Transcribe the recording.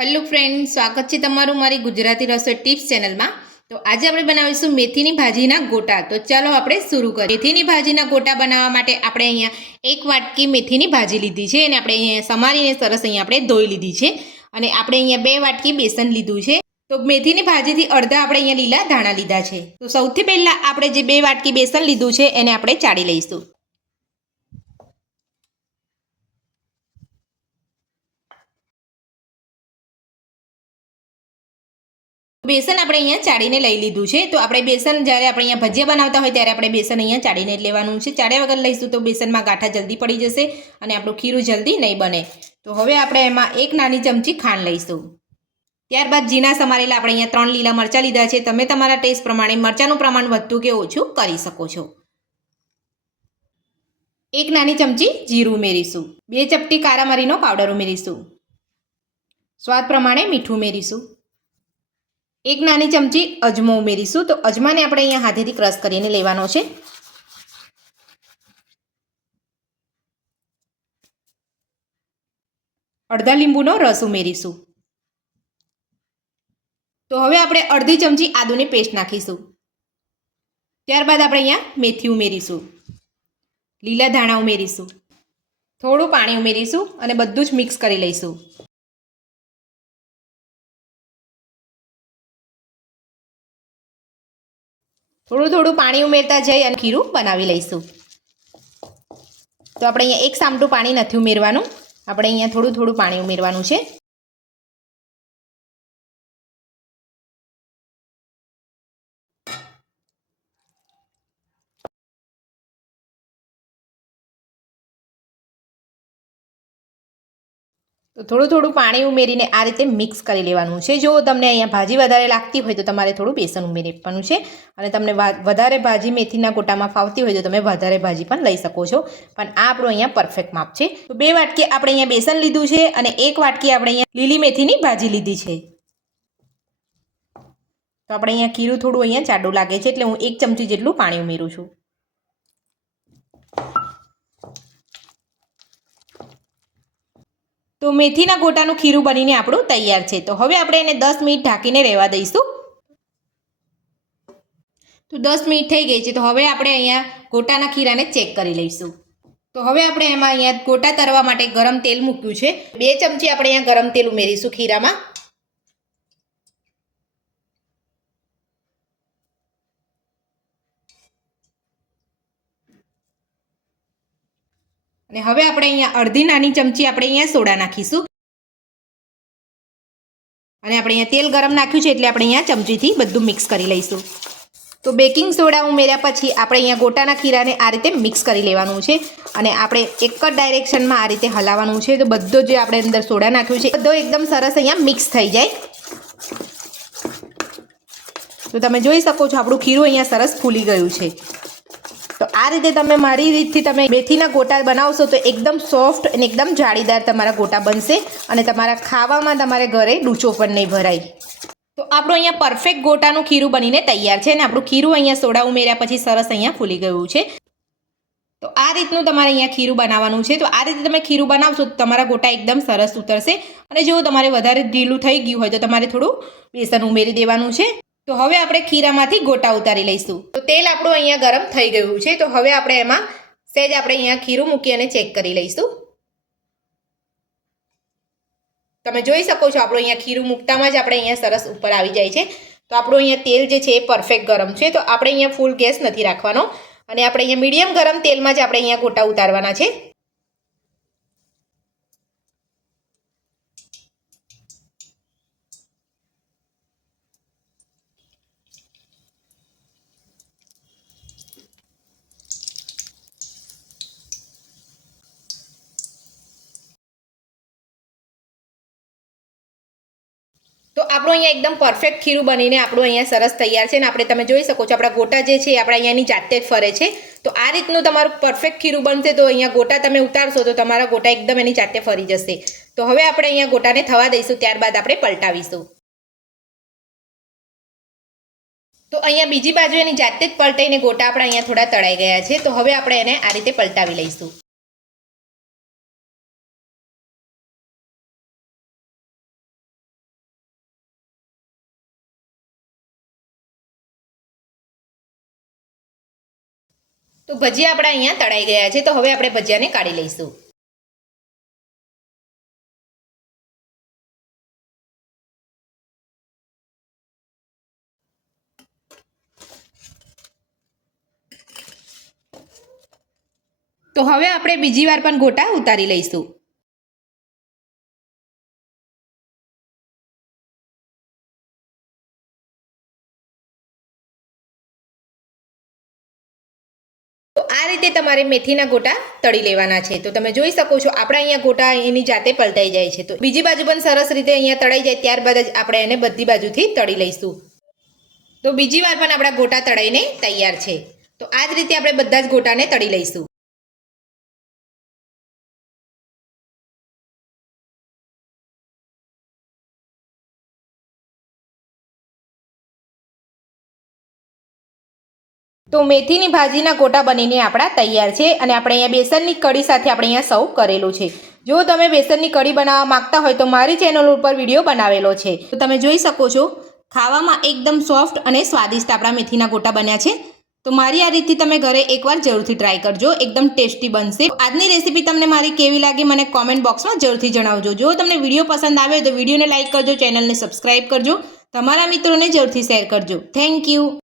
Hello friend, સ્વાગત છે તમારું મારી ગુજરાતી રસોઈ ટિપ્સ ચેનલમાં. તો આજે આપણે બનાવીશું મેથીની ભાજીના ગોટા. તો ચાલો આપણે શરૂ કરીએ. મેથીની ભાજીના ગોટા બનાવવા માટે આપણે અહીંયા એક વાટકી મેથીની ભાજી લીધી છે અને આપણે અહીંયા સમારીને સરસ અહીંયા આપણે ધોઈ લીધી છે. અને આપણે અહીંયા બે વાટકી બેસન લીધું છે. તો મેથીની ભાજીથી અડધા આપણે અહીંયા લીલા ધાણા લીધા છે. તો સૌથી પહેલાં આપણે જે બે વાટકી બેસન લીધું છે એને આપણે ચાળી લઈશું. બેસન આપણે અહીંયા ચાળીને લઈ લીધું છે. તો આપણે બેસન જ્યારે આપણે અહીંયા ભજીયા બનાવતા હોય ત્યારે આપણે બેસન અહીંયા ચાળીને જ લેવાનું છે. ચાળ્યા વગર લઈશું તો બેસનમાં ગાંઠા જલ્દી પડી જશે અને આપણું ખીરું જલ્દી નહીં બને. તો હવે આપણે એમાં એક નાની ચમચી ખાંડ લઈશું. ત્યારબાદ જીના સમારેલા આપણે અહીંયા ત્રણ લીલા મરચાં લીધા છે. તમે તમારા ટેસ્ટ પ્રમાણે મરચાંનું પ્રમાણ વધતું કે ઓછું કરી શકો છો. એક નાની ચમચી જીરું ઉમેરીશું. બે ચપટી કારા મરીનો પાવડર ઉમેરીશું. સ્વાદ પ્રમાણે મીઠું ઉમેરીશું. એક નાની ચમચી અજમો ઉમેરીશું. તો અજમાને આપણે અહીંયા હાથેથી ક્રશ કરીને લેવાનો છે. અડધા લીંબુનો રસ ઉમેરીશું. તો હવે આપણે અડધી ચમચી આદુની પેસ્ટ નાખીશું. ત્યારબાદ આપણે અહીંયા મેથી ઉમેરીશું. લીલા ધાણા ઉમેરીશું. થોડું પાણી ઉમેરીશું અને બધું જ મિક્સ કરી લઈશું. થોડું થોડું પાણી ઉમેરતા જઈ અને ખીરું બનાવી લઈશું. તો આપણે અહીંયા એક સામટું પાણી નથી ઉમેરવાનું. આપણે અહીંયા થોડું થોડું પાણી ઉમેરવાનું છે. તો થોડું થોડું પાણી ઉમેરીને આ રીતે મિક્સ કરી લેવાનું છે. જો તમને અહીંયા ભાજી વધારે લાગતી હોય તો તમારે થોડું બેસન ઉમેરવાનું છે અને તમને વધારે ભાજી મેથીના ગોટામાં ફાવતી હોય તો તમે વધારે ભાજી પણ લઈ શકો છો. પણ આ આપણું અહીંયા પરફેક્ટ માપ છે. તો બે વાટકી આપણે અહીંયા બેસન લીધું છે અને એક વાટકી આપણે અહીંયા લીલી મેથીની ભાજી લીધી છે. તો આપણે અહીંયા ખીરું થોડું અહીંયા જાડું લાગે છે એટલે હું એક ચમચી જેટલું પાણી ઉમેરું છું. તો મેથીના ગોટાનું ખીરું બનીને આપણું તૈયાર છે. તો હવે આપણે એને દસ મિનિટ ઢાંકીને રહેવા દઈશું. તો દસ મિનિટ થઈ ગઈ છે. તો હવે આપણે અહીંયા ગોટાના ખીરાને ચેક કરી લઈશું. તો હવે આપણે એમાં અહીંયા ગોટા તરવા માટે ગરમ તેલ મૂક્યું છે. બે ચમચી આપણે અહીંયા ગરમ તેલ ઉમેરીશું ખીરામાં. અને હવે આપણે અહીંયા અડધી નાની ચમચી આપણે અહીંયા સોડા નાખીશું. અને આપણે અહીંયા તેલ ગરમ નાખ્યું છે એટલે આપણે અહીંયા ચમચીથી બધું મિક્સ કરી લઈશું. તો બેકિંગ સોડા ઉમેર્યા પછી આપણે અહીંયા ગોટાના ખીરાને આ રીતે મિક્સ કરી લેવાનું છે. અને આપણે એક જ ડાયરેક્શનમાં આ રીતે હલાવવાનું છે. તો બધો જે આપણે અંદર સોડા નાખ્યું છે બધો એકદમ સરસ અહીંયા મિક્સ થઈ જાય. તો તમે જોઈ શકો છો આપણું ખીરું અહીંયા સરસ ફૂલી ગયું છે. આ રીતે તમે મારી રીતથી તમે મેથીના ગોટા બનાવશો તો એકદમ સોફ્ટ અને એકદમ જાળીદાર તમારા ગોટા બનશે અને તમારા ખાવામાં તમારે ઘરે ડૂચો પણ નહીં ભરાય. તો આપણું અહીંયા પરફેક્ટ ગોટાનું ખીરું બનીને તૈયાર છે અને આપણું ખીરું અહીંયા સોડા ઉમેર્યા પછી સરસ અહીંયા ફૂલી ગયું છે. તો આ રીતનું તમારે અહીંયા ખીરું બનાવવાનું છે. તો આ રીતે તમે ખીરું બનાવશો તો તમારા ગોટા એકદમ સરસ ઉતરશે અને જો તમારે વધારે ઢીલું થઈ ગયું હોય તો તમારે થોડું બેસન ઉમેરી દેવાનું છે. તો હવે આપણે ખીરામાંથી ગોટા ઉતારી લઈશું. તો તેલ આપણું અહીંયા ગરમ થઈ ગયું છે. તો હવે આપણે એમાં સહેજ આપણે અહીંયા ખીરું મૂકી અને ચેક કરી લઈશું. તમે જોઈ શકો છો આપણું અહીંયા ખીરું મૂકતામાં જ આપણે અહીંયા સરસ ઉપર આવી જાય છે. તો આપણું અહીંયા તેલ જે છે એ પરફેક્ટ ગરમ છે. તો આપણે અહીંયા ફૂલ ગેસ નથી રાખવાનો. અને આપણે અહીંયા મીડિયમ ગરમ તેલમાં જ આપણે અહીંયા ગોટા ઉતારવાના છે તો આપણું અહીંયા એકદમ પરફેક્ટ ખીરું બનીને આપણું અહીંયા સરસ તૈયાર છે ને આપણે તમે જોઈ શકો છો, આપણા ગોટા જે છે આપણા અહીંયાની જાતે જ ફરે છે. તો આ રીતનું તમારું પરફેક્ટ ખીરું બનશે તો અહીંયા ગોટા તમે ઉતારશો તો તમારા ગોટા એકદમ એની જાતે ફરી જશે. તો હવે આપણે અહીંયા ગોટાને થવા દઈશું, ત્યારબાદ આપણે પલટાવીશું. તો અહીંયા બીજી બાજુ એની જાતે જ પલટાઈને ગોટા આપણા અહીંયા થોડા તળાઈ ગયા છે, તો હવે આપણે એને આ રીતે પલટાવી લઈશું. તો ભજીયા આપણા અહીંયા તળાઈ ગયા છે, તો હવે આપણે ભજીયાને કાઢી લઈશું. તો હવે આપણે બીજી વાર પણ ગોટા ઉતારી લઈશું. રીતે તમારે મેથીના ગોટા તળી લેવાના છે. તો તમે જોઈ શકો છો, આપણા અહીંયા ગોટા એની જાતે પલટાઈ જાય છે. તો બીજી બાજુ પણ સરસ રીતે અહીંયા તળાઈ જાય, ત્યારબાદ જ આપણે એને બધી બાજુથી તળી લઈશું. તો બીજી વાર પણ આપણા ગોટા તળાઈને તૈયાર છે. તો આ જ રીતે આપણે બધા જ ગોટાને તળી લઈશું. તો મેથીની ભાજીના ગોટા બનીને આપણા તૈયાર છે અને આપણે અહીંયા બેસનની કઢી સાથે આપણે અહીંયા સર્વ કરેલું છે. જો તમે બેસનની કઢી બનાવવા માગતા હોય તો મારી ચેનલ ઉપર વીડિયો બનાવેલો છે. તો તમે જોઈ શકો છો, ખાવામાં એકદમ સોફ્ટ અને સ્વાદિષ્ટ આપણા મેથીના ગોટા બન્યા છે. તો મારી આ રીતથી તમે ઘરે એકવાર જરૂરથી ટ્રાય કરજો, એકદમ ટેસ્ટી બનશે. આજની રેસીપી તમને મારી કેવી લાગી મને કોમેન્ટ બોક્સમાં જરૂરથી જણાવજો. જો તમને વીડિયો પસંદ આવે તો વિડીયોને લાઇક કરજો, ચેનલને સબસ્ક્રાઈબ કરજો. તમારા મિત્રોને જરૂરથી શેર કરજો. Thank you.